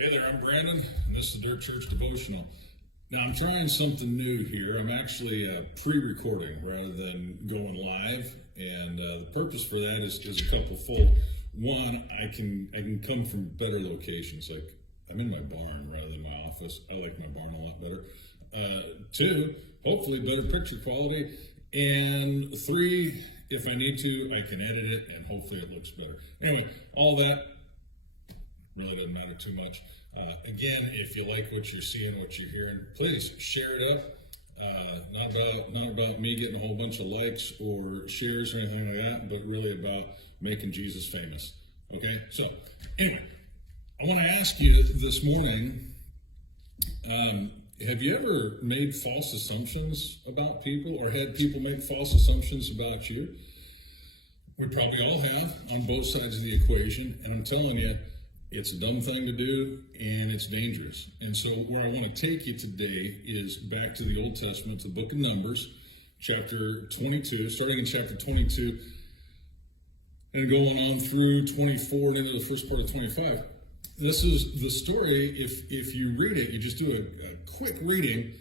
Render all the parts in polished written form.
Hey there, I'm Brandon, and this is Dirt Church Devotional. Now, I'm trying something new here. I'm actually pre-recording rather than going live, and the purpose for that is a couple-fold. One, I can come from better locations. Like, I'm in my barn rather than my office. I like my barn a lot better. Two, hopefully better picture quality. And three, if I need to, I can edit it, and hopefully it looks better. Anyway, all that really doesn't matter too much. Again, if you like what you're seeing, what you're hearing, please share it up. Not about me getting a whole bunch of likes or shares or anything like that, but really about making Jesus famous. Okay? So, anyway, I want to ask you this morning, have you ever made false assumptions about people or had people make false assumptions about you? We probably all have on both sides of the equation, and I'm telling you, it's a dumb thing to do, and it's dangerous. And so where I want to take you today is back to the Old Testament, the book of Numbers, chapter 22, starting in chapter 22, and going on through 24 and into the first part of 25. This is the story. If you read it, you just do a quick reading,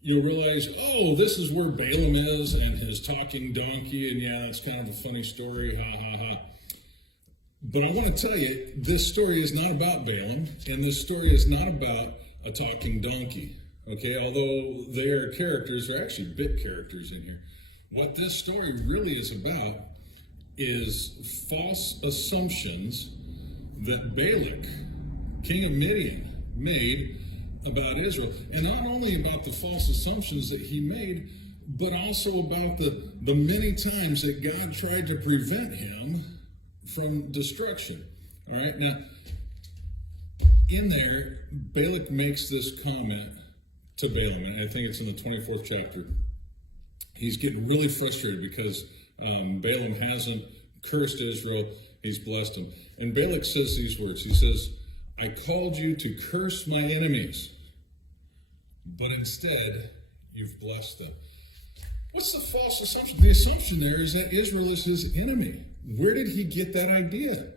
you'll realize, oh, this is where Balaam is and his talking donkey, and yeah, that's kind of a funny story, ha, ha, ha. But I want to tell you, this story is not about Balaam, and this story is not about a talking donkey. Okay, although their characters are actually bit characters in here. What this story really is about is false assumptions that Balak, king of Midian, made about Israel. And not only about the false assumptions that he made, but also about the many times that God tried to prevent him from destruction. All right, now in there, Balak makes this comment to Balaam, and I think it's in the 24th chapter. He's getting really frustrated because Balaam hasn't cursed Israel, he's blessed him. And Balak says these words. He says, I called you to curse my enemies, but instead you've blessed them. What's the false assumption? The assumption there is that Israel is his enemy. Where did he get that idea?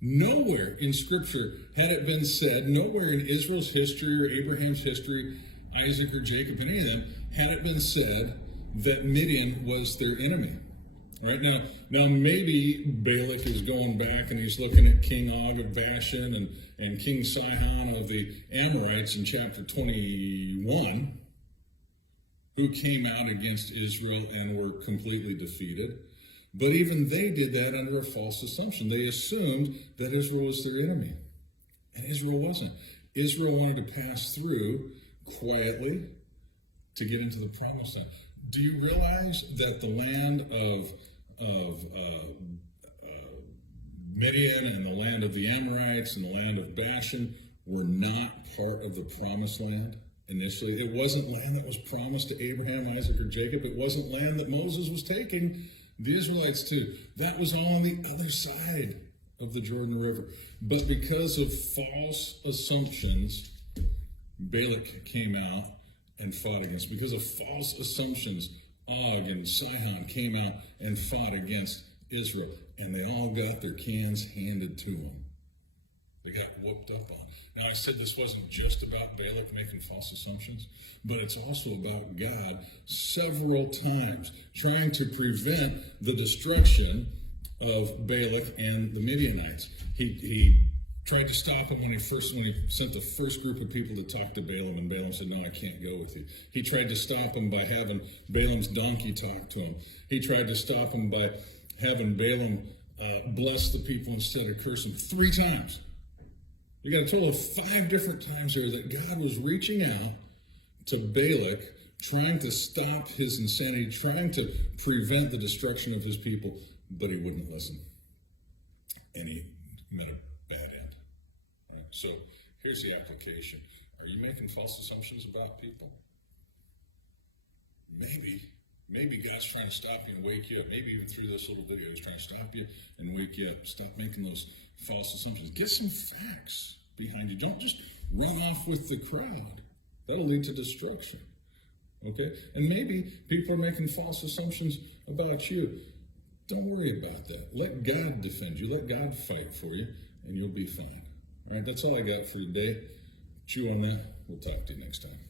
Nowhere in Scripture had it been said, nowhere in Israel's history or Abraham's history, Isaac or Jacob, and any of them, had it been said that Midian was their enemy. All right, now maybe Balak is going back and he's looking at King Og of Bashan and King Sihon of the Amorites in chapter 21, who came out against Israel and were completely defeated. But even they did that under a false assumption. They assumed that Israel was their enemy. And Israel wasn't. Israel wanted to pass through quietly to get into the promised land. Do you realize that the land of Midian and the land of the Amorites and the land of Bashan were not part of the promised land initially? It wasn't land that was promised to Abraham, Isaac, or Jacob. It wasn't land that Moses was taking the Israelites to. That was all on the other side of the Jordan River. But because of false assumptions, Balak came out and fought against. Because of false assumptions, Og and Sihon came out and fought against Israel. And they all got their cans handed to them. They got whooped up on. Now, I said this wasn't just about Balak making false assumptions, but it's also about God several times trying to prevent the destruction of Balak and the Midianites. He tried to stop him when he sent the first group of people to talk to Balaam, and Balaam said, no, I can't go with you. He tried to stop him by having Balaam's donkey talk to him. He tried to stop him by having Balaam bless the people instead of curse them 3 times. You got a total of 5 different times there that God was reaching out to Balak, trying to stop his insanity, trying to prevent the destruction of his people, but he wouldn't listen. And he met a bad end. All right? So here's the application. Are you making false assumptions about people? Maybe God's trying to stop you and wake you up. Maybe even through this little video, he's trying to stop you and wake you up. Stop making those false assumptions. Get some facts behind you. Don't just run off with the crowd. That'll lead to destruction. Okay? And maybe people are making false assumptions about you. Don't worry about that. Let God defend you. Let God fight for you, and you'll be fine. All right, that's all I got for today. Chew on that. We'll talk to you next time.